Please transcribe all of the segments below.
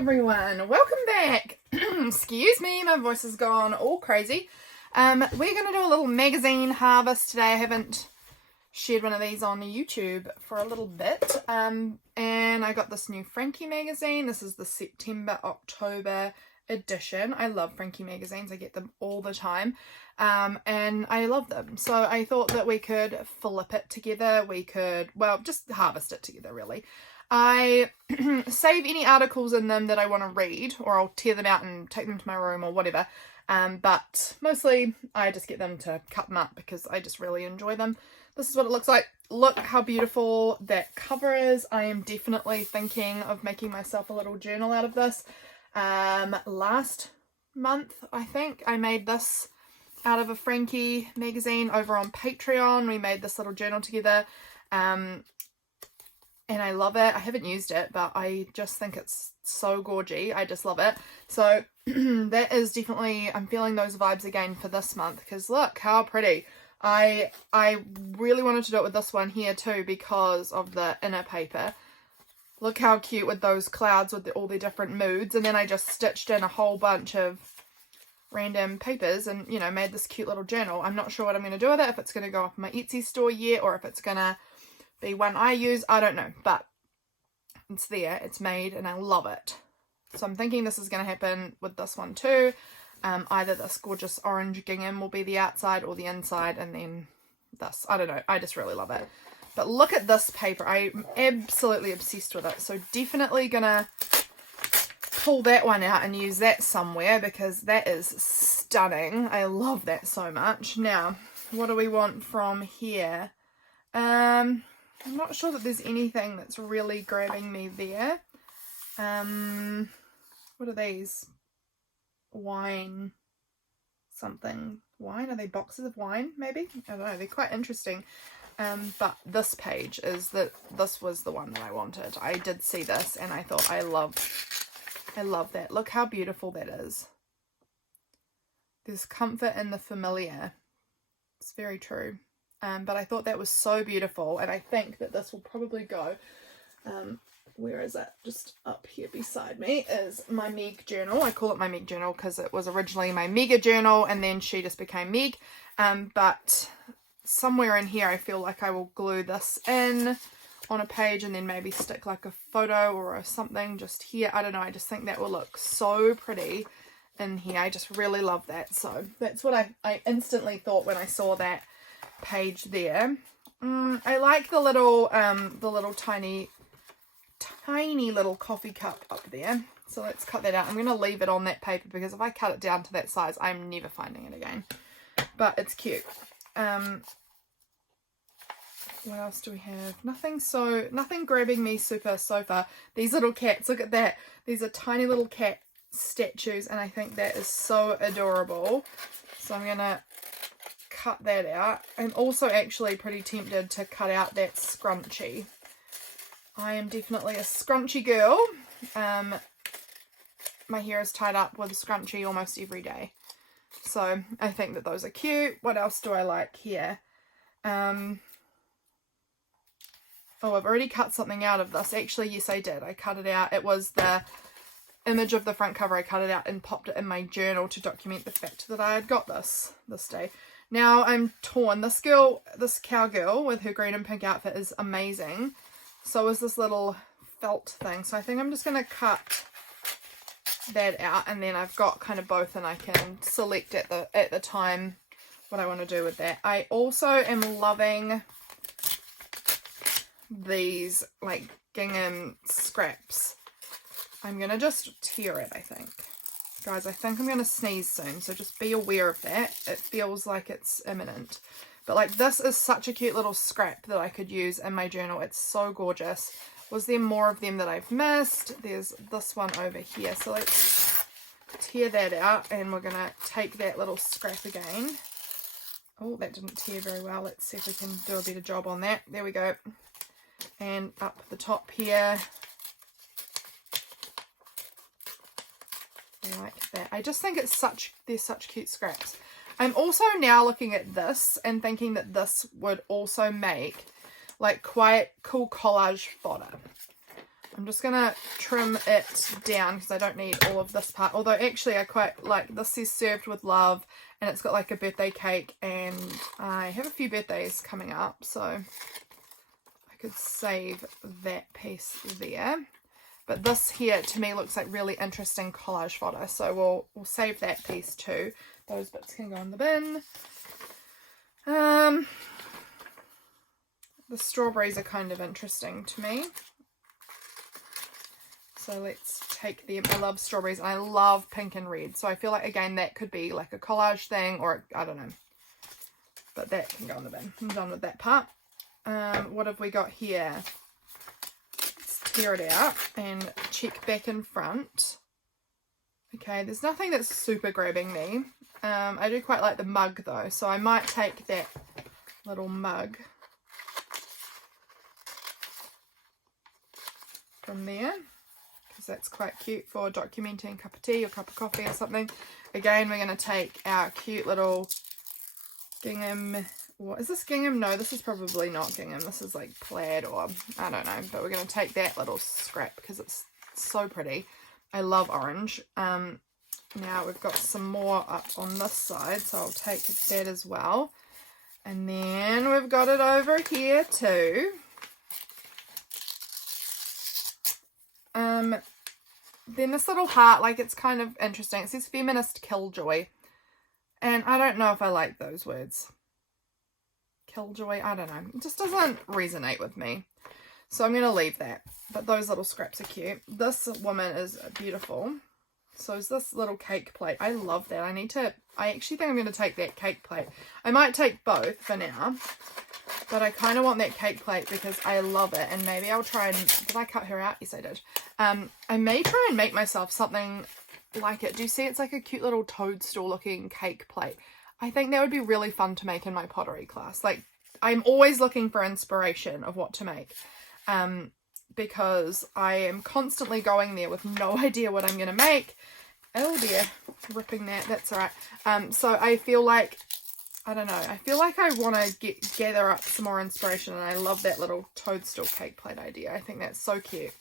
everyone, welcome back. Excuse me, my voice has gone all crazy. We're going to do a little magazine harvest today. I haven't shared one of these on YouTube for a little bit. And I got this new Frankie magazine. This is the September-October edition. I love Frankie magazines. I get them all the time. And I love them. So I thought that we could flip it together. We could, well, just harvest it together, really. I save any articles in them that I want to read, or I'll tear them out and take them to my room or whatever. But mostly I just get them to cut them up because I just really enjoy them. This is what it looks like. Look how beautiful that cover is. I am definitely thinking of making myself a little journal out of this. Last month, I think, I made this out of a Frankie magazine over on Patreon. We made this little journal together. And I love it. I haven't used it, but I just think it's so gorgy. I just love it. So that is definitely, I'm feeling those vibes again for this month, because look how pretty. I really wanted to do it with this one here too because of the inner paper. Look how cute with those clouds with all the different moods. And then I just stitched in a whole bunch of random papers and, you know, made this cute little journal. I'm not sure what I'm going to do with it, if it's going to go up in my Etsy store yet, or if it's going to be one I use. I don't know, but it's there, it's made, and I love it. So I'm thinking this is going to happen with this one too. Either this gorgeous orange gingham will be the outside or the inside, and then this. I don't know, I just really love it. But look at this paper. I'm absolutely obsessed with it. So definitely gonna pull that one out and use that somewhere because that is stunning. I love that so much. Now, what do we want from here? I'm not sure that there's anything that's really grabbing me there. What are these? Wine something. Wine? Are they boxes of wine, maybe? I don't know. They're quite interesting. But this page is this was the one that I wanted. I did see this and I thought I love that. Look how beautiful that is. There's comfort in the familiar. It's very true. But I thought that was so beautiful, and I think that this will probably go, where is it? Just up here beside me is my Meg journal. I call it my Meg journal because it was originally my Mega journal, and then she just became Meg. But somewhere in here I feel like I will glue this in on a page and then maybe stick like a photo or something just here. I don't know, I just think that will look so pretty in here. I just really love that. So that's what I instantly thought when I saw that page there. I like the little tiny little coffee cup up there. So let's cut that out. I'm going to leave it on that paper because if I cut it down to that size, I'm never finding it again. But it's cute. What else do we have? Nothing grabbing me super so far. These little cats, look at that. These are tiny little cat statues, and I think that is so adorable. So I'm going to cut that out. I'm also actually pretty tempted to cut out that scrunchie. I am definitely a scrunchie girl. My hair is tied up with a scrunchie almost every day. So I think that those are cute. What else do I like here? Oh, I've already cut something out of this. Actually, yes, I did. I cut it out. It was the image of the front cover. I cut it out and popped it in my journal to document the fact that I had got this day. Now I'm torn. This cowgirl with her green and pink outfit is amazing. So is this little felt thing. So I think I'm just going to cut that out, and then I've got kind of both, and I can select at the time what I want to do with that. I also am loving these like gingham scraps. I'm going to just tear it, I think. Guys, I think I'm going to sneeze soon, so just be aware of that. It feels like it's imminent. But like, this is such a cute little scrap that I could use in my journal. It's so gorgeous. Was there more of them that I've missed? There's this one over here. So let's tear that out, and we're going to take that little scrap again. Oh, that didn't tear very well. Let's see if we can do a better job on that. There we go. And up the top here. I like that. I just think they're such cute scraps. I'm also now looking at this and thinking that this would also make like quite cool collage fodder. I'm just going to trim it down because I don't need all of this part. Although actually I quite like, this is served with love and it's got like a birthday cake, and I have a few birthdays coming up, so I could save that piece there. But this here to me looks like really interesting collage fodder, so we'll save that piece too. Those bits can go in the bin. The strawberries are kind of interesting to me. So let's take them. I love strawberries and I love pink and red. So I feel like, again, that could be like a collage thing, or I don't know. But that can go in the bin. I'm done with that part. What have we got here? Let's tear it out and check back in front. Okay, there's nothing that's super grabbing me. I do quite like the mug though. So I might take that little mug from there, because that's quite cute for documenting a cup of tea or cup of coffee or something. Again, we're going to take our cute little gingham. What is this, gingham? No, this is probably not gingham. This is like plaid, or I don't know, but we're going to take that little scrap because it's so pretty. I love orange. Now we've got some more up on this side, so I'll take that as well. And then we've got it over here too. Then this little heart, like, it's kind of interesting. It says feminist killjoy, and I don't know if I like those words. Killjoy, I don't know. It just doesn't resonate with me. So I'm going to leave that. But those little scraps are cute. This woman is beautiful. So is this little cake plate. I love that. I actually think I'm going to take that cake plate. I might take both for now. But I kind of want that cake plate because I love it. And maybe I'll try and... Did I cut her out? Yes, I did. I may try and make myself something like it. Do you see it's like a cute little toadstool looking cake plate? I think that would be really fun to make in my pottery class. Like, I'm always looking for inspiration of what to make. Because I am constantly going there with no idea what I'm going to make. Oh dear, ripping that. That's all right. So I feel like... I don't know. I feel like I want to gather up some more inspiration, and I love that little toadstool cake plate idea. I think that's so cute.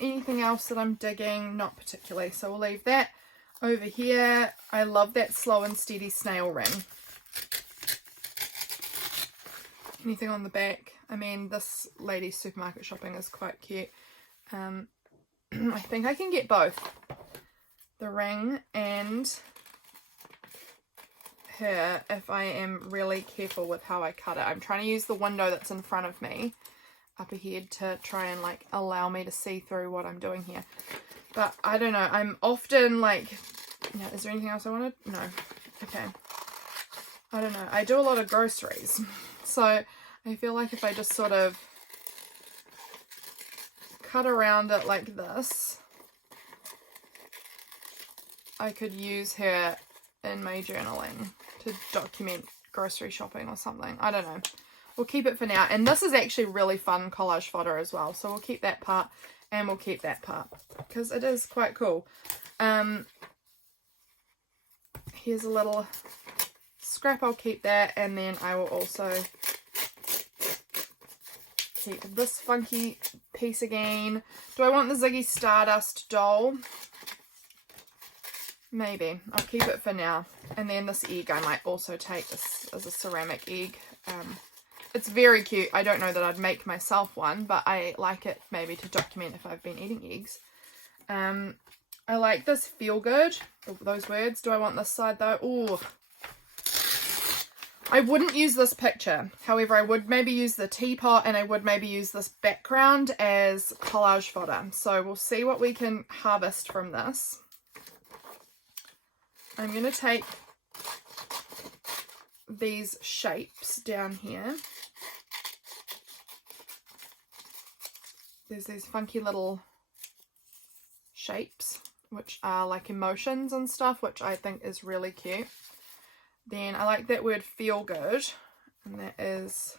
Anything else that I'm digging? Not particularly, so we'll leave that. Over here, I love that slow and steady snail ring. Anything on the back? I mean, this lady's supermarket shopping is quite cute. I think I can get both. The ring and... her if I am really careful with how I cut it. I'm trying to use the window that's in front of me up ahead to try and like allow me to see through what I'm doing here. But I don't know, I'm often like, yeah, is there anything else I wanted? No. Okay. I don't know. I do a lot of groceries. So I feel like if I just sort of cut around it like this, I could use her in my journaling to document grocery shopping or something. I don't know. We'll keep it for now. And this is actually really fun collage fodder as well. So we'll keep that part and we'll keep that part because it is quite cool. Here's a little scrap. I'll keep that. And then I will also keep this funky piece again. Do I want the Ziggy Stardust doll? Maybe. I'll keep it for now. And then this egg I might also take. This as a ceramic egg. It's very cute. I don't know that I'd make myself one, but I like it maybe to document if I've been eating eggs. I like this feel good. Those words. Do I want this side though? Ooh. I wouldn't use this picture. However, I would maybe use the teapot and I would maybe use this background as collage fodder. So we'll see what we can harvest from this. I'm going to take these shapes down here. There's these funky little shapes, which are like emotions and stuff, which I think is really cute. Then I like that word feel good, and that is,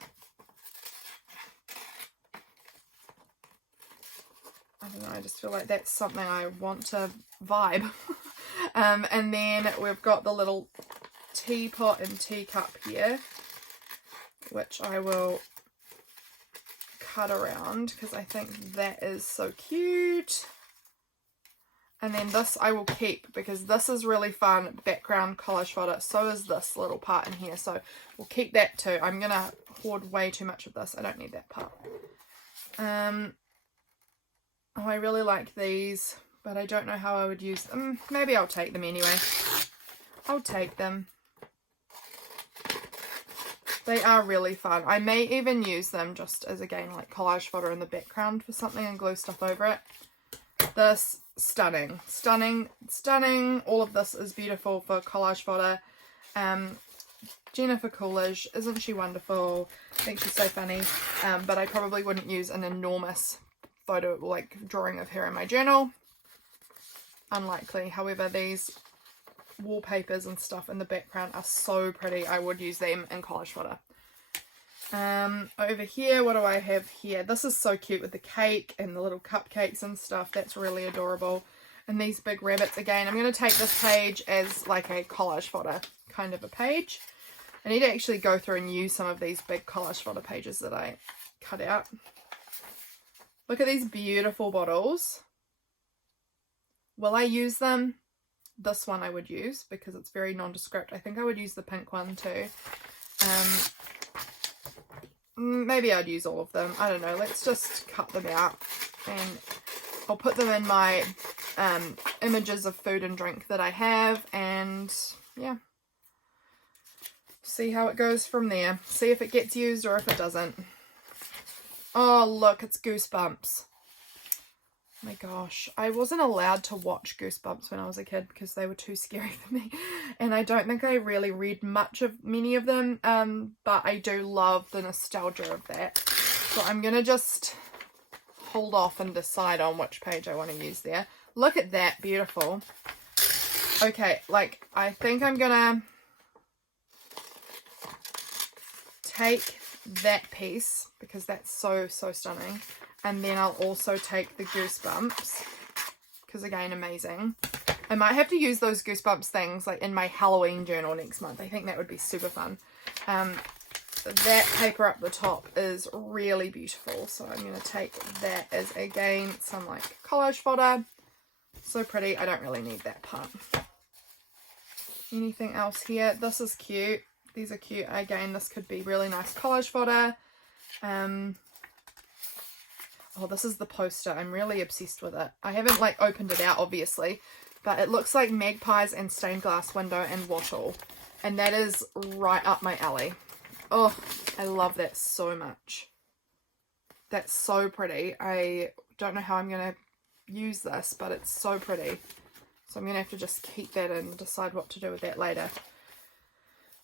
I don't know, I just feel like that's something I want to vibe. And then we've got the little teapot and teacup here, which I will cut around because I think that is so cute. And then this I will keep because this is really fun background collage fodder. So is this little part in here. So we'll keep that too. I'm going to hoard way too much of this. I don't need that part. Oh, I really like these, but I don't know how I would use them. Maybe I'll take them anyway. I'll take them. They are really fun. I may even use them just as, again, like collage fodder in the background for something and glue stuff over it. This, stunning. Stunning, stunning. All of this is beautiful for collage fodder. Jennifer Coolidge, isn't she wonderful? I think she's so funny. But I probably wouldn't use an enormous photo, like drawing of her in my journal. Unlikely. However, these wallpapers and stuff in the background are so pretty. I would use them in collage fodder. Over here, what do I have here? This is so cute with the cake and the little cupcakes and stuff. That's really adorable. And these big rabbits, again, I'm going to take this page as like a collage fodder kind of a page. I need to actually go through and use some of these big collage fodder pages that I cut out. Look at these beautiful bottles. Will I use them? This one I would use because it's very nondescript. I think I would use the pink one too. Maybe I'd use all of them. I don't know. Let's just cut them out and I'll put them in my images of food and drink that I have, and yeah, see how it goes from there. See if it gets used or if it doesn't. Oh, look, it's Goosebumps. Oh my gosh, I wasn't allowed to watch Goosebumps when I was a kid because they were too scary for me, and I don't think I really read many of them, but I do love the nostalgia of that. So I'm gonna just hold off and decide on which page I want to use there. Look at that, beautiful. Okay, like I think I'm gonna take that piece because that's so stunning, and then I'll also take the Goosebumps because, again, amazing. I might have to use those Goosebumps things like in my Halloween journal next month. I think that would be super fun. That paper up the top is really beautiful, so I'm going to take that as, again, some like collage fodder. So pretty. I don't really need that part. Anything else here? This is cute. These are cute. Again, this could be really nice collage fodder. Oh, this is the poster. I'm really obsessed with it. I haven't like opened it out, obviously, but it looks like magpies and stained glass window and wattle, and that is right up my alley. Oh, I love that so much. That's so pretty. I don't know how I'm going to use this, but it's so pretty. So I'm going to have to just keep that and decide what to do with that later.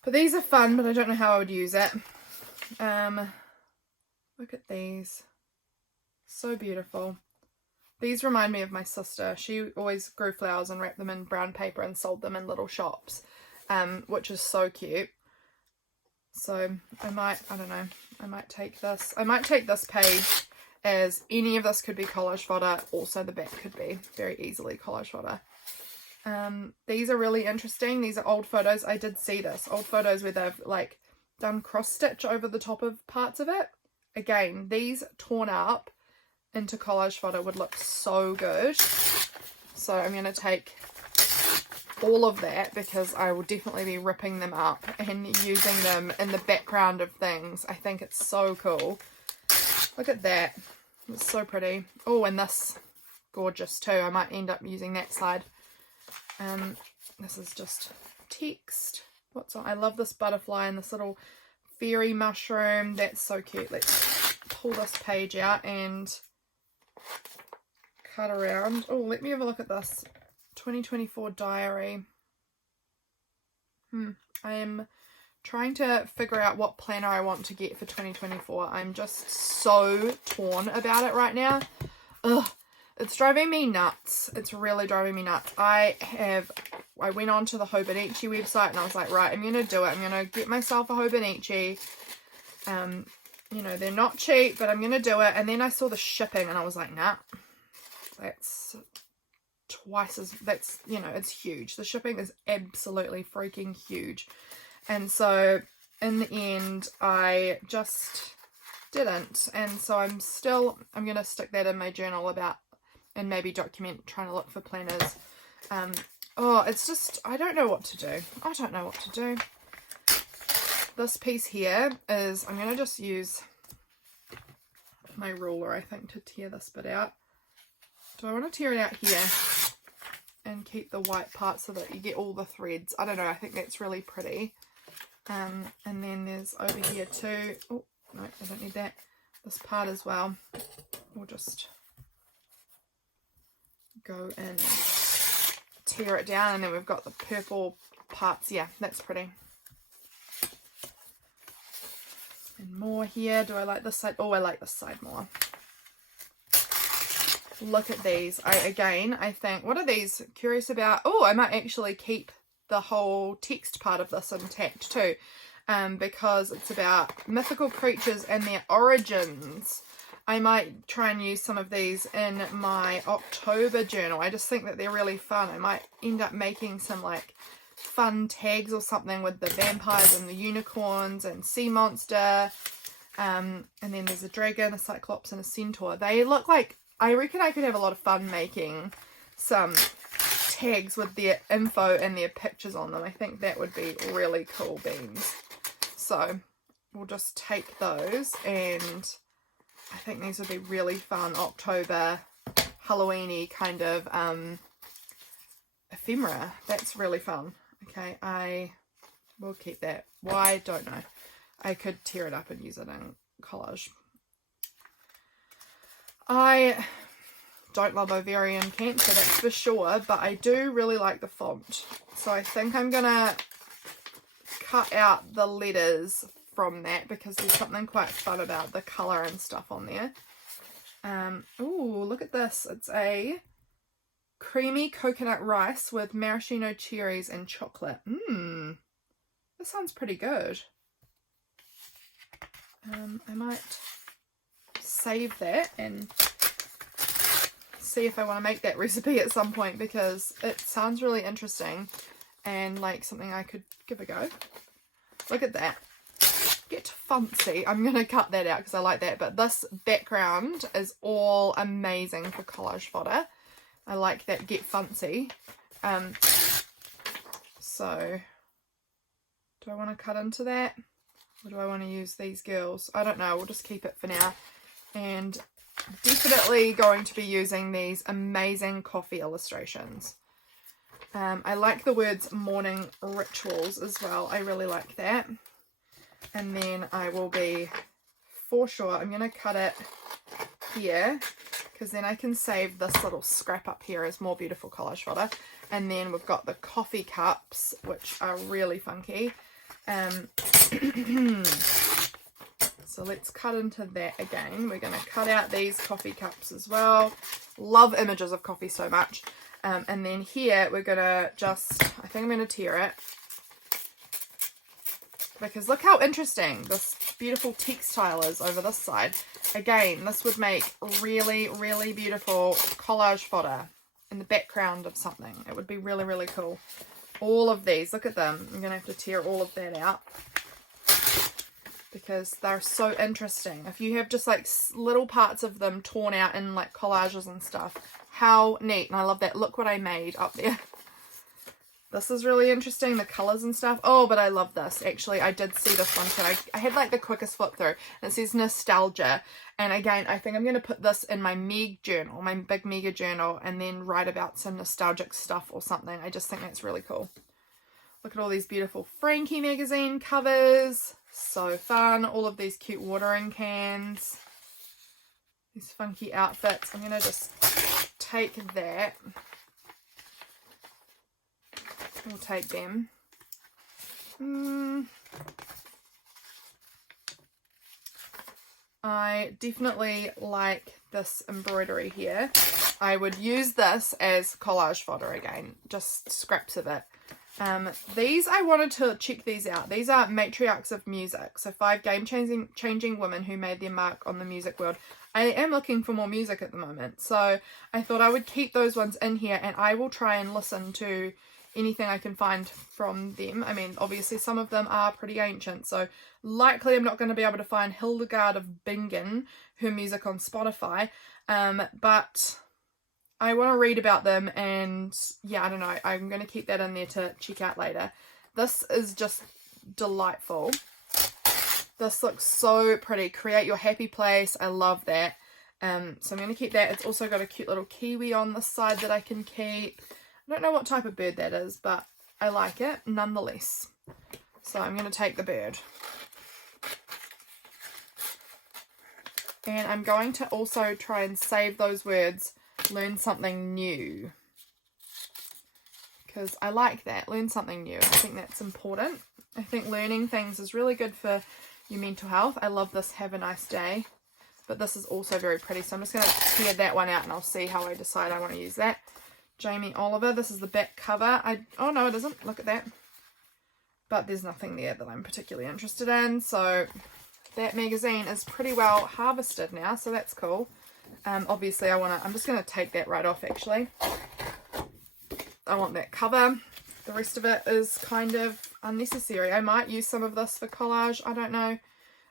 But these are fun, but I don't know how I would use it. Look at these. So beautiful. These remind me of my sister. She always grew flowers and wrapped them in brown paper and sold them in little shops, which is so cute. So I don't know, I might take this. I might take this page as any of this could be collage fodder. Also the back could be very easily collage fodder. These are really interesting. These are old photos. I did see this. Old photos where they've like done cross stitch over the top of parts of it. Again, these torn up into collage fodder would look so good. So I'm going to take all of that because I will definitely be ripping them up and using them in the background of things. I think it's so cool. Look at that. It's so pretty. Oh, and this, gorgeous too. I might end up using that side. This is just text. What's on? I love this butterfly and this little fairy mushroom. That's so cute. Let's pull this page out and cut around. Oh, let me have a look at this. 2024 diary. I am trying to figure out what planner I want to get for 2024. I'm just so torn about it right now. Ugh, it's driving me nuts. It's really driving me nuts. I went on to the Hobonichi website and I was like, right, I'm going to do it. I'm going to get myself a Hobonichi. You know, they're not cheap, but I'm going to do it. And then I saw the shipping and I was like, nah, that's twice as, that's, you know, it's huge. The shipping is absolutely freaking huge. And so in the end, I just didn't, and so I'm going to stick that in my journal and maybe document trying to look for planners. Oh, it's just, I don't know what to do. This piece here is, I'm going to just use my ruler, I think, to tear this bit out. Do I want to tear it out here and keep the white part so that you get all the threads? I don't know, I think that's really pretty. And then there's over here too. Oh, no, I don't need that. This part as well. We'll just go in and tear it down, and then we've got the purple parts. Yeah, that's pretty. And more here. Do I like this side? Oh, I like this side more. Look at these. I think, what are these? Curious about. Oh, I might actually keep the whole text part of this intact too, because it's about mythical creatures and their origins. I might try and use some of these in my October journal. I just think that they're really fun. I might end up making some like fun tags or something with the vampires and the unicorns and sea monster. And then there's a dragon, a cyclops, and a centaur. They look like, I reckon I could have a lot of fun making some tags with their info and their pictures on them. I think that would be really cool beans. So we'll just take those, and I think these would be really fun October Halloween-y kind of ephemera. That's really fun. Okay, I will keep that. Why? Don't know. I could tear it up and use it in collage. I don't love ovarian cancer, that's for sure, but I do really like the font. So I think I'm gonna cut out the letters from that because there's something quite fun about the colour and stuff on there. Ooh, look at this. It's a creamy coconut rice with maraschino cherries and chocolate. This sounds pretty good. I might save that and see if I want to make that recipe at some point, because it sounds really interesting and like something I could give a go. Look at that. Get fancy. I'm going to cut that out because I like that, but this background is all amazing for collage fodder. I like that get fancy. So do I want to cut into that, or do I want to use these girls? I don't know. We'll just keep it for now. And definitely going to be using these amazing coffee illustrations. I like the words morning rituals as well. I really like that. And then I will be, for sure, I'm going to cut it here, because then I can save this little scrap up here as more beautiful collage fodder. And then we've got the coffee cups, which are really funky. So let's cut into that again. We're going to cut out these coffee cups as well. Love images of coffee so much. And then here we're going to just, I think I'm going to tear it, because look how interesting this beautiful textile is over this side. Again, this would make really, really beautiful collage fodder in the background of something. It would be really, really cool. All of these, look at them. I'm going to have to tear all of that out because they're so interesting. If you have just like little parts of them torn out in like collages and stuff, how neat. And I love that. Look what I made up there. This is really interesting, the colours and stuff. Oh, but I love this. Actually, I did see this one too. I had like the quickest flip through, and it says nostalgia. And again, I think I'm going to put this in my Meg journal, my big mega journal, and then write about some nostalgic stuff or something. I just think that's really cool. Look at all these beautiful Frankie magazine covers. So fun. All of these cute watering cans. These funky outfits. I'm going to just take that. We'll take them. I definitely like this embroidery here. I would use this as collage fodder again, just scraps of it. These, I wanted to check these out. These are matriarchs of music. So 5 game-changing women who made their mark on the music world. I am looking for more music at the moment, so I thought I would keep those ones in here, and I will try and listen to anything I can find from them. I mean, obviously some of them are pretty ancient, so likely I'm not going to be able to find Hildegard of Bingen, her music on Spotify, but I want to read about them, and yeah, I don't know, I'm going to keep that in there to check out later. This is just delightful. This looks so pretty. Create your happy place. I love that. So I'm going to keep that. It's also got a cute little kiwi on the side that I can keep. I don't know what type of bird that is, but I like it nonetheless. So I'm going to take the bird. And I'm going to also try and save those words, learn something new. Because I like that, learn something new. I think that's important. I think learning things is really good for your mental health. I love this, have a nice day. But this is also very pretty. So I'm just going to tear that one out and I'll see how I decide I want to use that. Jamie Oliver, this is the back cover. Oh no, it isn't. Look at that. But there's nothing there that I'm particularly interested in. So that magazine is pretty well harvested now. So that's cool. Obviously I'm just going to take that right off actually. I want that cover. The rest of it is kind of unnecessary. I might use some of this for collage. I don't know.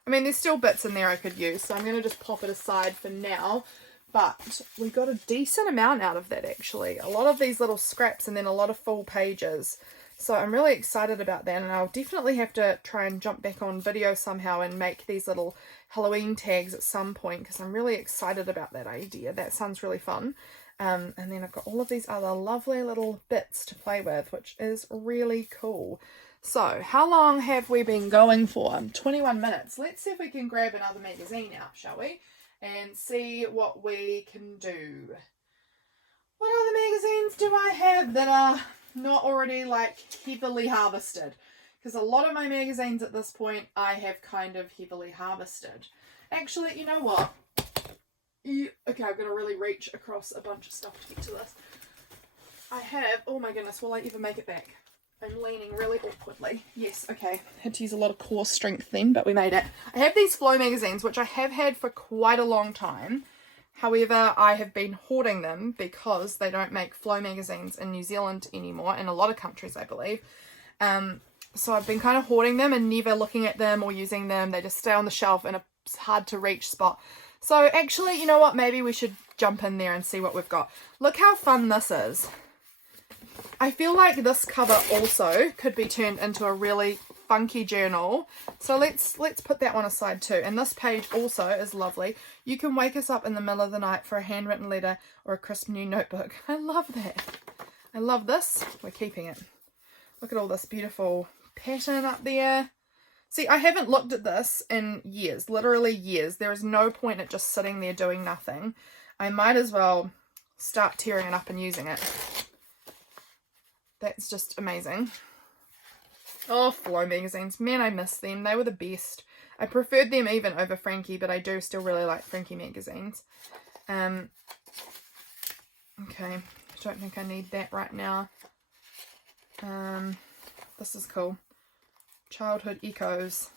I mean, there's still bits in there I could use, so I'm going to just pop it aside for now. But we got a decent amount out of that, actually. A lot of these little scraps and then a lot of full pages. So I'm really excited about that, and I'll definitely have to try and jump back on video somehow and make these little Halloween tags at some point, because I'm really excited about that idea. That sounds really fun. And then I've got all of these other lovely little bits to play with, which is really cool. So, how long have we been going for? 21 minutes. Let's see if we can grab another magazine out, shall we? And see what we can do. What other magazines do I have that are not already, like, heavily harvested? Because a lot of my magazines at this point, I have kind of heavily harvested. Actually, you know what? Okay, I've got to really reach across a bunch of stuff to get to this. I have, oh my goodness, will I ever make it back? I'm leaning really awkwardly. Yes, okay. Had to use a lot of core strength then, but we made it. I have these Flow magazines, which I have had for quite a long time. However, I have been hoarding them because they don't make Flow magazines in New Zealand anymore, in a lot of countries, I believe. So I've been kind of hoarding them and never looking at them or using them. They just stay on the shelf in a hard to reach spot. So actually, you know what? Maybe we should jump in there and see what we've got. Look how fun this is. I feel like this cover also could be turned into a really funky journal. So let's put that one aside too. And this page also is lovely. You can wake us up in the middle of the night for a handwritten letter or a crisp new notebook. I love that. I love this. We're keeping it. Look at all this beautiful pattern up there. See, I haven't looked at this in years, literally years. There is no point at just sitting there doing nothing. I might as well start tearing it up and using it. That's just amazing. Oh, Flow magazines. Man, I miss them. They were the best. I preferred them even over Frankie, but I do still really like Frankie magazines. Okay. I don't think I need that right now. This is cool. Childhood Echoes.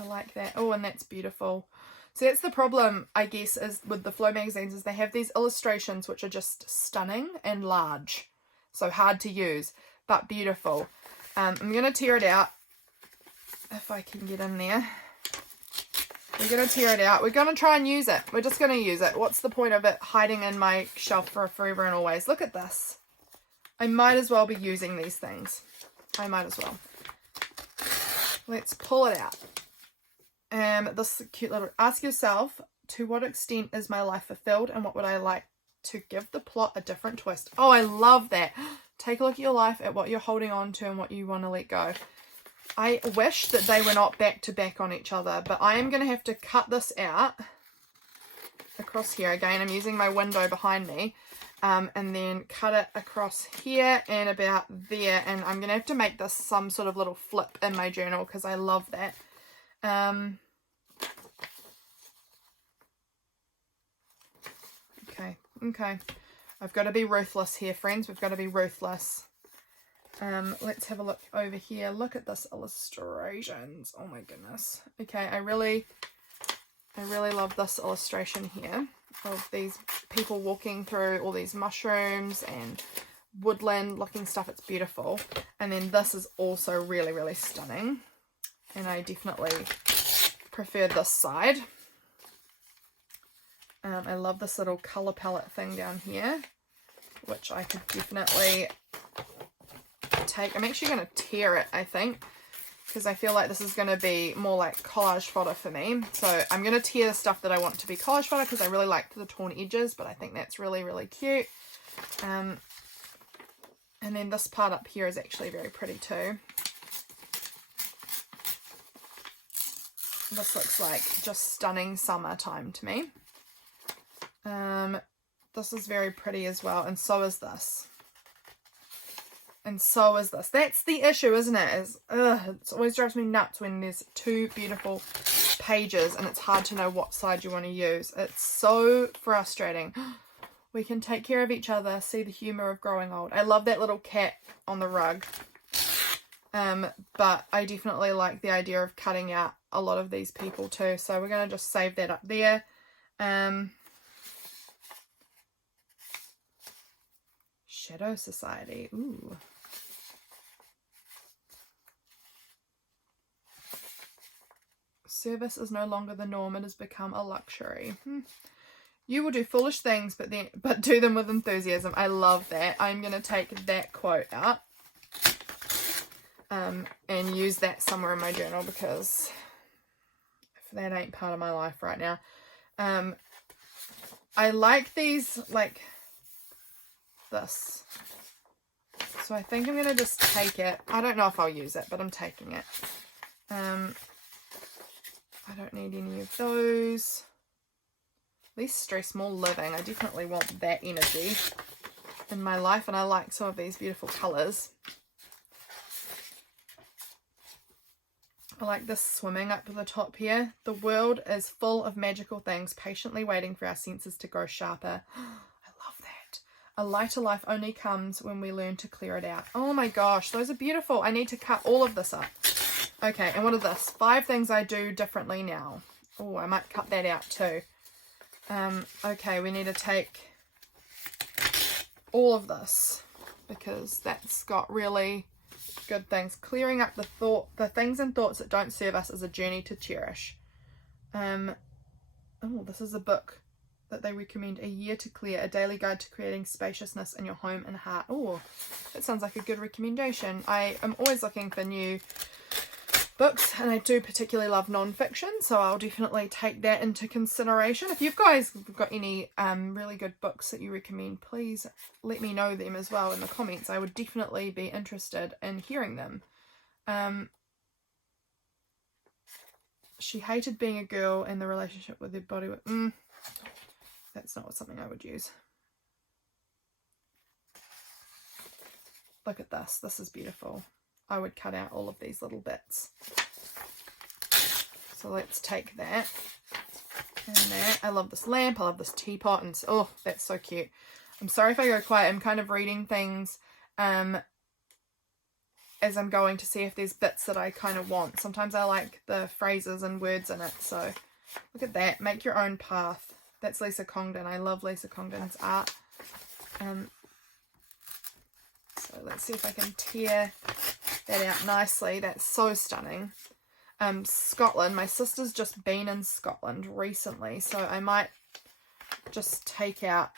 I like that. Oh, and that's beautiful. So that's the problem, I guess, is with the Flow magazines, is they have these illustrations which are just stunning and large. So hard to use, but beautiful. I'm going to tear it out if I can get in there. We're going to tear it out. We're going to try and use it. We're just going to use it. What's the point of it hiding in my shelf for forever and always? Look at this. I might as well be using these things. I might as well. Let's pull it out. This cute little, ask yourself, to what extent is my life fulfilled and what would I like to give the plot a different twist? Oh, I love that. Take a look at your life, at what you're holding on to and what you want to let go. I wish that they were not back to back on each other, but I am going to have to cut this out across here. Again, I'm using my window behind me, and then cut it across here and about there, and I'm going to have to make this some sort of little flip in my journal because I love that. Okay. I've got to be ruthless here, friends. We've got to be ruthless. Let's have a look over here. Look at this illustrations. Oh my goodness. Okay, I really love this illustration here of these people walking through all these mushrooms and woodland looking stuff. It's beautiful. And then this is also really, really stunning. And I definitely prefer this side. I love this little colour palette thing down here, which I could definitely take. I'm actually going to tear it, I think, because I feel like this is going to be more like collage fodder for me. So I'm going to tear the stuff that I want to be collage fodder because I really like the torn edges, but I think that's really, really cute. And then this part up here is actually very pretty too. This looks like just stunning summertime to me. This is very pretty as well, and so is this. And so is this. That's the issue, isn't it? It always drives me nuts when there's two beautiful pages and it's hard to know what side you want to use. It's so frustrating. We can take care of each other, see the humour of growing old. I love that little cat on the rug. But I definitely like the idea of cutting out a lot of these people too. So we're going to just save that up there. Shadow Society. Ooh. Service is no longer the norm. It has become a luxury. You will do foolish things, but do them with enthusiasm. I love that. I'm going to take that quote out and use that somewhere in my journal, because that ain't part of my life right now. I like these, like this. So I think I'm going to just take it. I don't know if I'll use it, but I'm taking it. I don't need any of those. Less stress, more living. I definitely want that energy in my life, and I like some of these beautiful colours. I like this swimming up to the top here. The world is full of magical things, patiently waiting for our senses to grow sharper. I love that. A lighter life only comes when we learn to clear it out. Oh my gosh, those are beautiful. I need to cut all of this up. Okay, and what are this? 5 things I do differently now. Oh, I might cut that out too. Okay, we need to take all of this because that's got really good things. Clearing up the things and thoughts that don't serve us is a journey to cherish. Oh, this is a book that they recommend. A Year to Clear, a daily guide to creating spaciousness in your home and heart. Oh, that sounds like a good recommendation. I am always looking for new books, and I do particularly love non-fiction, so I'll definitely take that into consideration. If you guys got any really good books that you recommend, please let me know them as well in the comments. I would definitely be interested in hearing them. She hated being a girl and the relationship with her body. That's not something I would use. Look at this. This is beautiful. I would cut out all of these little bits. So let's take that and that. I love this lamp. I love this teapot. And oh, that's so cute. I'm sorry if I go quiet. I'm kind of reading things as I'm going to see if there's bits that I kind of want. Sometimes I like the phrases and words in it. So look at that. Make your own path. That's Lisa Congdon. I love Lisa Congdon's art. So let's see if I can tear that out nicely. That's so stunning. Scotland. My sister's just been in Scotland recently, so I might just take out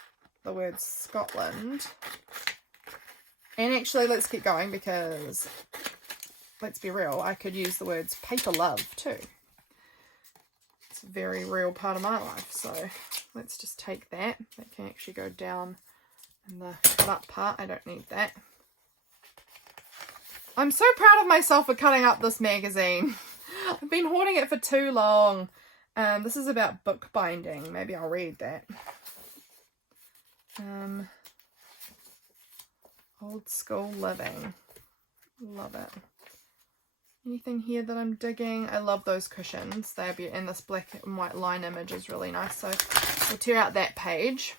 the word Scotland. And actually, let's keep going because, let's be real, I could use the words paper love too. It's a very real part of my life, so let's just take that. That can actually go down in the butt part. I don't need that. I'm so proud of myself for cutting up this magazine. I've been hoarding it for too long. This is about bookbinding. Maybe I'll read that. Old school living. Love it. Anything here that I'm digging? I love those cushions. They're beautiful. And this black and white line image is really nice. So we'll tear out that page.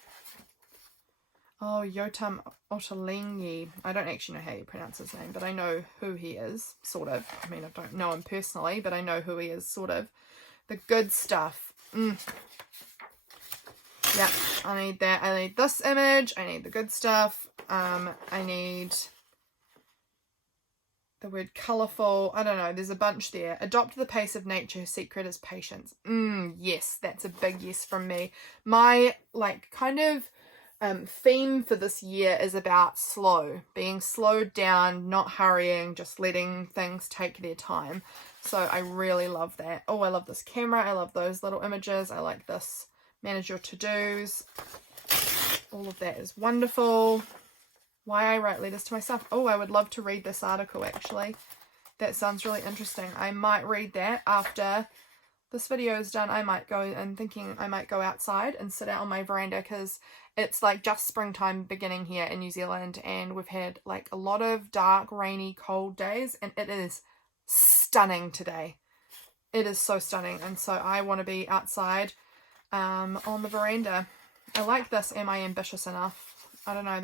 Oh, Yotam Ottolenghi. I don't actually know how you pronounce his name, but I know who he is, sort of. I mean, I don't know him personally, but I know who he is, sort of. The good stuff. Yeah, I need that. I need this image. I need the good stuff. I need the word colourful. I don't know. There's a bunch there. Adopt the pace of nature. Her secret is patience. Yes, that's a big yes from me. My, like, kind of theme for this year is about being slowed down, not hurrying, just letting things take their time. So I really love that. Oh, I love this camera. I love those little images. I like this. Manage your to-dos. All of that is wonderful. Why I write letters to myself. Oh, I would love to read this article, actually. That sounds really interesting. I might read that after this video is done. I might go, and thinking I might go outside and sit out on my veranda, because it's like just springtime beginning here in New Zealand, and we've had like a lot of dark, rainy, cold days, and it is stunning today. It is so stunning, and so I want to be outside on the veranda. I like this. Am I ambitious enough? I don't know.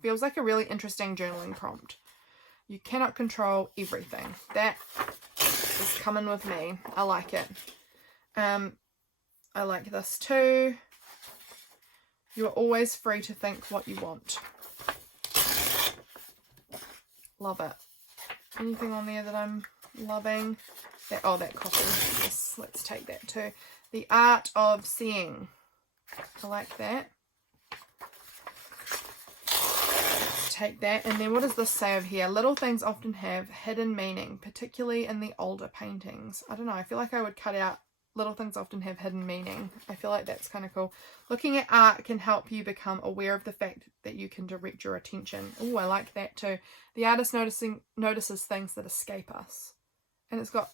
Feels like a really interesting journaling prompt. You cannot control everything. That is coming with me. I like it. I like this too. You're always free to think what you want. Love it. Anything on there that I'm loving? That coffee. Yes, let's take that too. The art of seeing. I like that. Let's take that. And then what does this say over here? Little things often have hidden meaning, particularly in the older paintings. I don't know. I feel like I would cut out little things often have hidden meaning. I feel like that's kind of cool. Looking at art can help you become aware of the fact that you can direct your attention. Oh, I like that too. The artist notices things that escape us. And it's got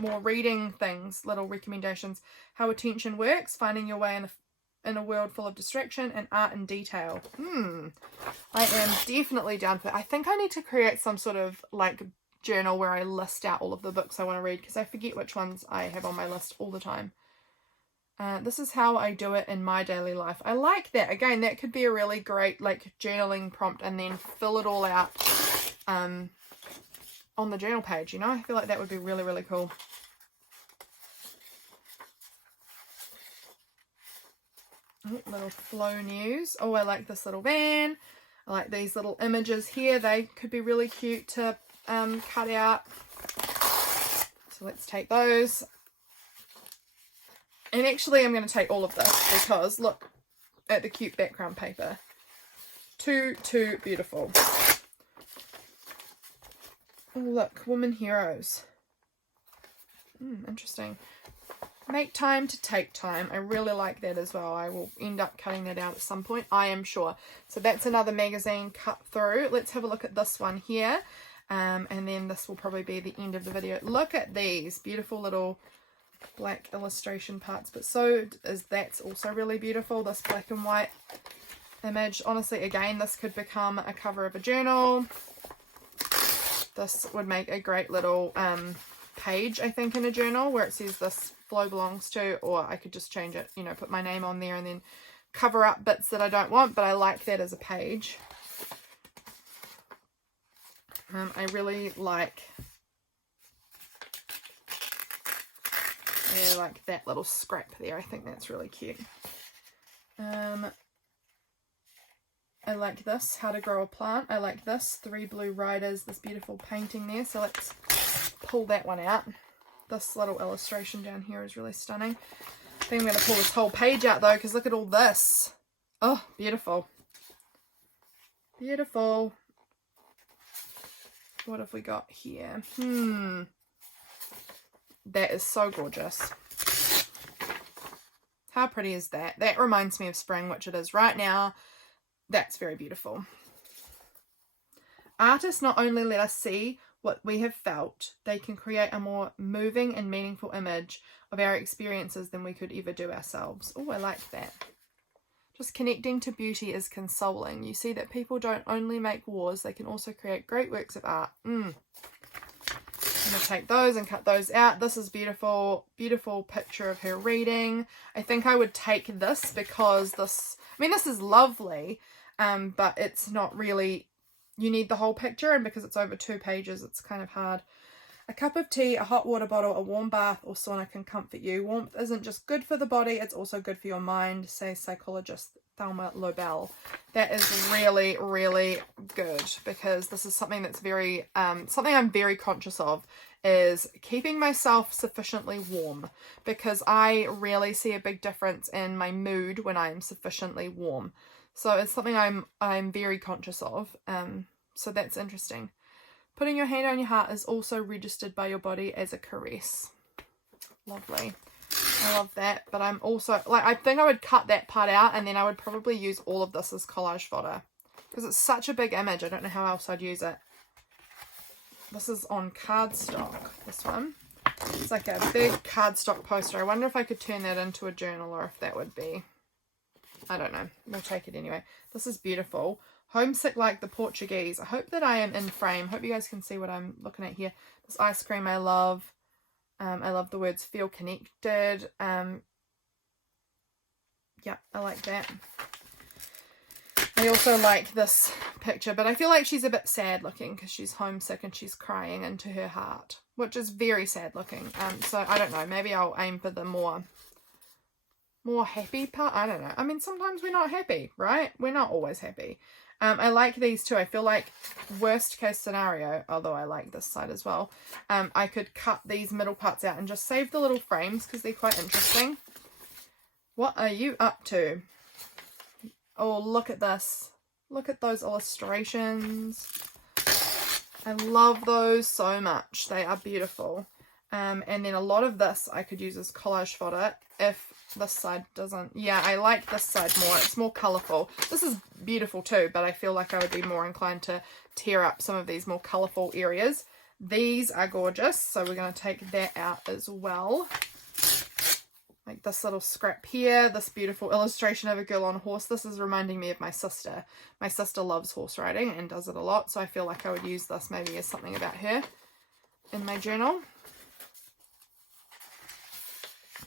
more reading things, little recommendations. How attention works, finding your way in a world full of distraction, and art and detail. I am definitely down for it. I think I need to create some sort of like journal where I list out all of the books I want to read, because I forget which ones I have on my list all the time. This is how I do it in my daily life. I like that. Again, that could be a really great like journaling prompt, and then fill it all out on the journal page, you know? I feel like that would be really, really cool. Oh, little flow news. Oh, I like this little van. I like these little images here. They could be really cute to cut out. So let's take those. And actually I'm going to take all of this, because look at the cute background paper. Too beautiful. Oh, look, women heroes. Interesting. Make time to take time. I really like that as well. I will end up cutting that out at some point, I am sure. So that's another magazine cut through. Let's have a look at this one here. And then this will probably be the end of the video. Look at these beautiful little black illustration parts. But so is that's also really beautiful. This black and white image. Honestly, again, this could become a cover of a journal. This would make a great little page, I think, in a journal, where it says this flow belongs to, or I could just change it, you know, put my name on there and then cover up bits that I don't want, but I like that as a page. I really like that little scrap there. I think that's really cute. I like this, how to grow a plant. I like this, 3 blue riders, this beautiful painting there. So let's pull that one out. This little illustration down here is really stunning. I think I'm going to pull this whole page out though, because look at all this. Oh, beautiful. Beautiful. What have we got here? That is so gorgeous. How pretty is that? That reminds me of spring, which it is right now. That's very beautiful. Artists not only let us see what we have felt, they can create a more moving and meaningful image of our experiences than we could ever do ourselves. Oh, I like that. Just connecting to beauty is consoling. You see that people don't only make wars, they can also create great works of art. I'm going to take those and cut those out. This is beautiful, beautiful picture of her reading. I think I would take this because this, I mean, this is lovely, but it's not really, you need the whole picture, and because it's over 2 pages, it's kind of hard. A cup of tea, a hot water bottle, a warm bath, or sauna can comfort you. Warmth isn't just good for the body, it's also good for your mind, says psychologist Thelma Lobel. That is really, really good, because this is something that's very, something I'm very conscious of, is keeping myself sufficiently warm, because I really see a big difference in my mood when I am sufficiently warm. So it's something I'm very conscious of. So that's interesting. Putting your hand on your heart is also registered by your body as a caress. Lovely. I love that. But I'm also, like, I think I would cut that part out, and then I would probably use all of this as collage fodder, because it's such a big image. I don't know how else I'd use it. This is on cardstock, this one. It's like a big cardstock poster. I wonder if I could turn that into a journal, or if that would be, I don't know. We'll take it anyway. This is beautiful. Homesick like the Portuguese. I hope that I am in frame. Hope you guys can see what I'm looking at here. This ice cream I love. I love the words feel connected. Yeah, I like that. I also like this picture, but I feel like she's a bit sad looking because she's homesick and she's crying into her heart, which is very sad looking. So I don't know, maybe I'll aim for the more happy part. I don't know. I mean, sometimes we're not happy, right? We're not always happy. I like these too. I feel like worst case scenario, although I like this side as well, I could cut these middle parts out and just save the little frames because they're quite interesting. What are you up to? Oh, look at this. Look at those illustrations. I love those so much. They are beautiful. And then a lot of this I could use as collage fodder if this side doesn't. Yeah, I like this side more. It's more colourful. This is beautiful too, but I feel like I would be more inclined to tear up some of these more colourful areas. These are gorgeous, so we're going to take that out as well. Like this little scrap here, this beautiful illustration of a girl on a horse. This is reminding me of my sister. My sister loves horse riding and does it a lot, so I feel like I would use this maybe as something about her in my journal.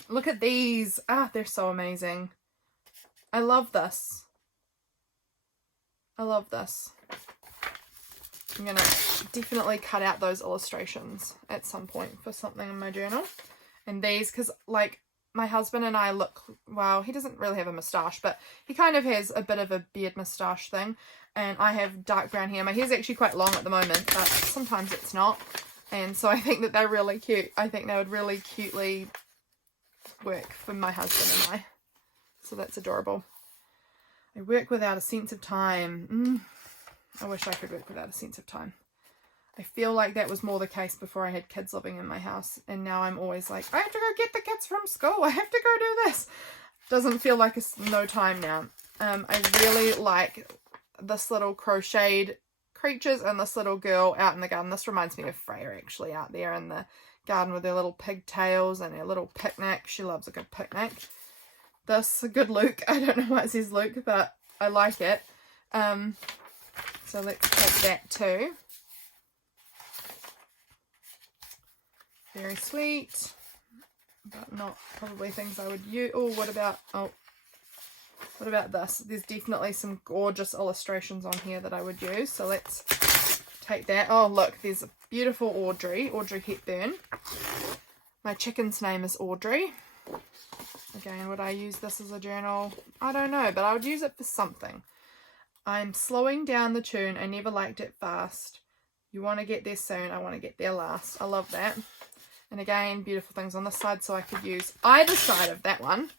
Look at these. Ah, they're so amazing. I love this. I love this. I'm going to definitely cut out those illustrations at some point for something in my journal. And these, because like my husband and I look, well, he doesn't really have a moustache, but he kind of has a bit of a beard moustache thing. And I have dark brown hair. My hair's actually quite long at the moment, but sometimes it's not. And so I think that they're really cute. I think they would really cutely work for my husband and I. So that's adorable. I work without a sense of time. I wish I could work without a sense of time. I feel like that was more the case before I had kids living in my house, and now I'm always like, I have to go get the kids from school, I have to go do this. Doesn't feel like it's no time now. I really like this little crocheted creatures and this little girl out in the garden. This reminds me of Freya, actually, out there in the garden with her little pigtails and her little picnic. She loves a good picnic. This, good Luke. I don't know why it says Luke, but I like it. So let's take that too. Very sweet, but not probably things I would use. Oh, what about this? There's definitely some gorgeous illustrations on here that I would use. So let's take that. Oh, look, there's a beautiful Audrey Hepburn. My chicken's name is Audrey. Again, would I use this as a journal? I don't know, but I would use it for something. I'm slowing down the tune. I never liked it fast. You want to get there soon. I want to get there last. I love that. And again, beautiful things on this side, so I could use either side of that one.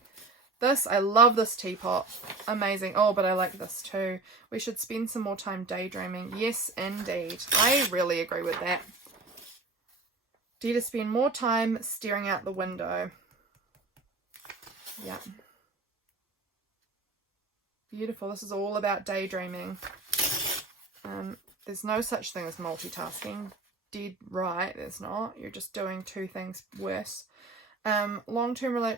This, I love this teapot. Amazing. Oh, but I like this too. We should spend some more time daydreaming. Yes, indeed. I really agree with that. Do you to spend more time staring out the window? Yeah. Beautiful. This is all about daydreaming. There's no such thing as multitasking. Dead right, there's not. You're just doing two things worse. Long-term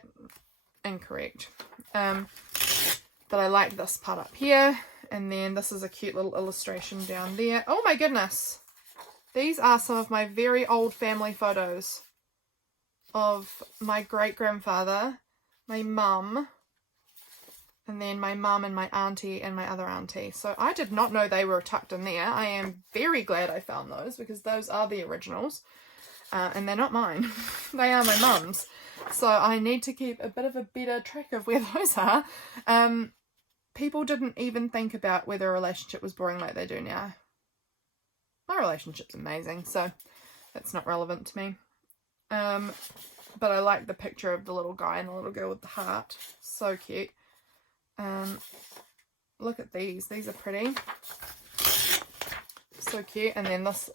incorrect. But I like this part up here, and then this is a cute little illustration down there. Oh my goodness, these are some of my very old family photos of my great-grandfather, my mum, and then my mum and my auntie and my other auntie. So I did not know they were tucked in there. I am very glad I found those, because those are the originals. and they're not mine. They are my mum's. So I need to keep a bit of a better track of where those are. People didn't even think about whether a relationship was boring like they do now. My relationship's amazing, so that's not relevant to me. But I like the picture of the little guy and the little girl with the heart. So cute. Look at these. These are pretty. So cute. And then this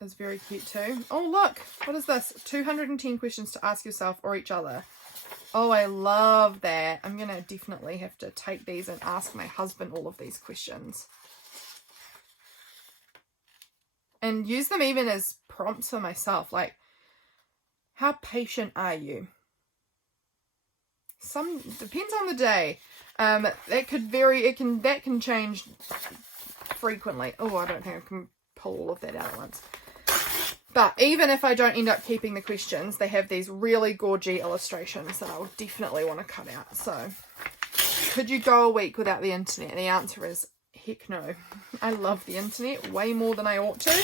is very cute too. Oh, look. What is this? 210 questions to ask yourself or each other. Oh, I love that. I'm going to definitely have to take these and ask my husband all of these questions. And use them even as prompts for myself. Like, how patient are you? Depends on the day. That could vary. That can change frequently. Oh, I don't think I can pull all of that out at once. But even if I don't end up keeping the questions, they have these really gorgy illustrations that I'll definitely want to cut out. So, could you go a week without the internet? The answer is heck no. I love the internet way more than I ought to.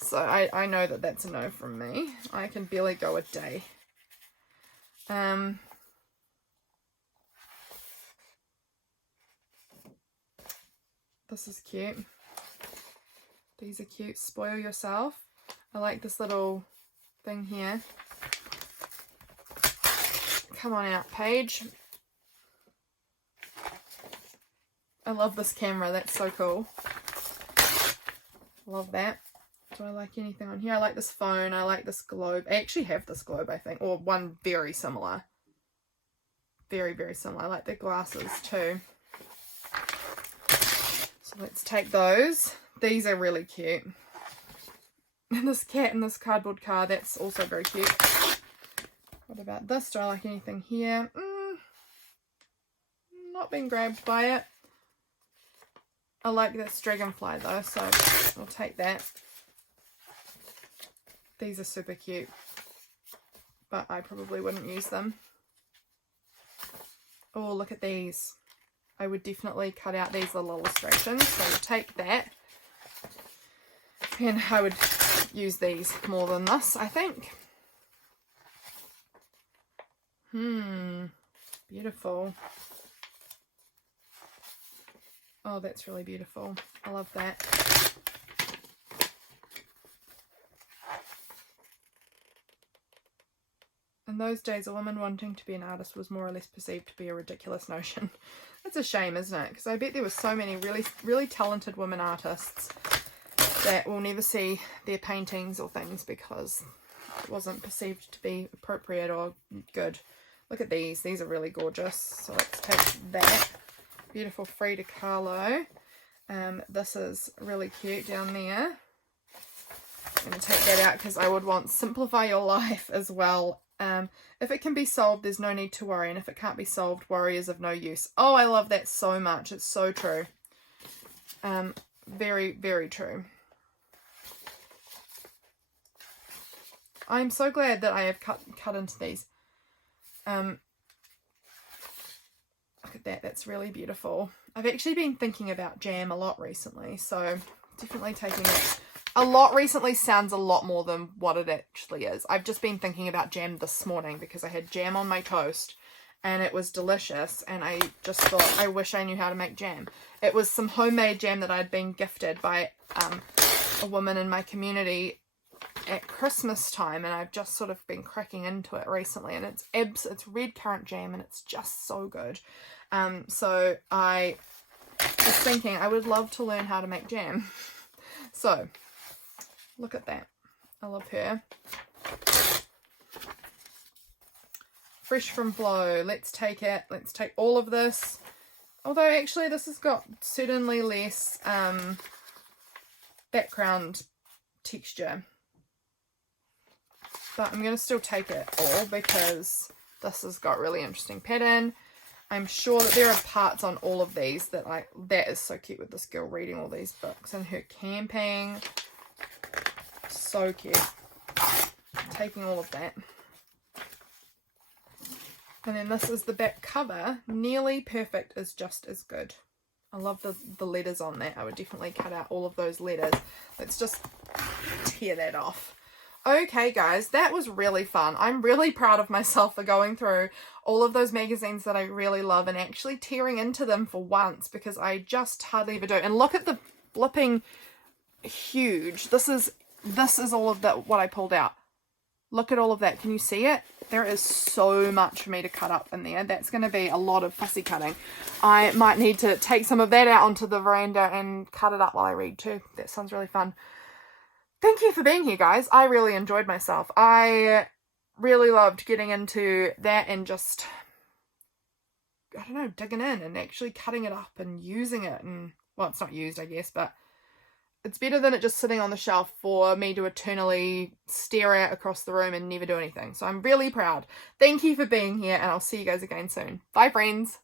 So I know that that's a no from me. I can barely go a day. This is cute. These are cute. Spoil yourself. I like this little thing here. Come on out, Paige. I love this camera. That's so cool. Love that. Do I like anything on here? I like this phone. I like this globe. I actually have this globe, I think. Or one very similar. Very, very similar. I like the glasses too. So let's take those. These are really cute. And this cat in this cardboard car, that's also very cute. What about this? Do I like anything here? Not been grabbed by it. I like this dragonfly though, so I'll take that. These are super cute, but I probably wouldn't use them. Oh, look at these. I would definitely cut out these little illustrations, so I'll take that. And I would use these more than this, I think. Beautiful. Oh, that's really beautiful. I love that. In those days, a woman wanting to be an artist was more or less perceived to be a ridiculous notion. That's a shame, isn't it? Because I bet there were so many really, really talented women artists that we'll never see their paintings or things because it wasn't perceived to be appropriate or good. Look at these. These are really gorgeous. So let's take that. Beautiful Frida Kahlo. This is really cute down there. I'm going to take that out because I would want Simplify Your Life as well. If it can be solved, there's no need to worry. And if it can't be solved, worry is of no use. Oh, I love that so much. It's so true. Very, very true. I'm so glad that I have cut into these. Look at that. That's really beautiful. I've actually been thinking about jam a lot recently. So definitely taking it. A lot recently sounds a lot more than what it actually is. I've just been thinking about jam this morning because I had jam on my toast and it was delicious and I just thought I wish I knew how to make jam. It was some homemade jam that I'd been gifted by a woman in my community at Christmas time, and I've just sort of been cracking into it recently, and it's red currant jam and it's just so good. So I was thinking I would love to learn how to make jam. So look at that. I love her. Fresh from Flow. Let's take it. Let's take all of this. Although actually this has got certainly less background texture. But I'm going to still take it all because this has got really interesting pattern. I'm sure that there are parts on all of these that that is so cute with this girl reading all these books and her camping. So cute. Taking all of that. And then this is the back cover. Nearly Perfect is just as good. I love the letters on that. I would definitely cut out all of those letters. Let's just tear that off. Okay, guys, that was really fun. I'm really proud of myself for going through all of those magazines that I really love and actually tearing into them for once, because I just hardly ever do. And look at the flipping huge. This is all of that, what I pulled out. Look at all of that. Can you see it? There is so much for me to cut up in there. That's going to be a lot of fussy cutting. I might need to take some of that out onto the veranda and cut it up while I read too. That sounds really fun. Thank you for being here, guys. I really enjoyed myself. I really loved getting into that and just, I don't know, digging in and actually cutting it up and using it. And, well, it's not used, I guess, but it's better than it just sitting on the shelf for me to eternally stare at across the room and never do anything. So I'm really proud. Thank you for being here, and I'll see you guys again soon. Bye, friends.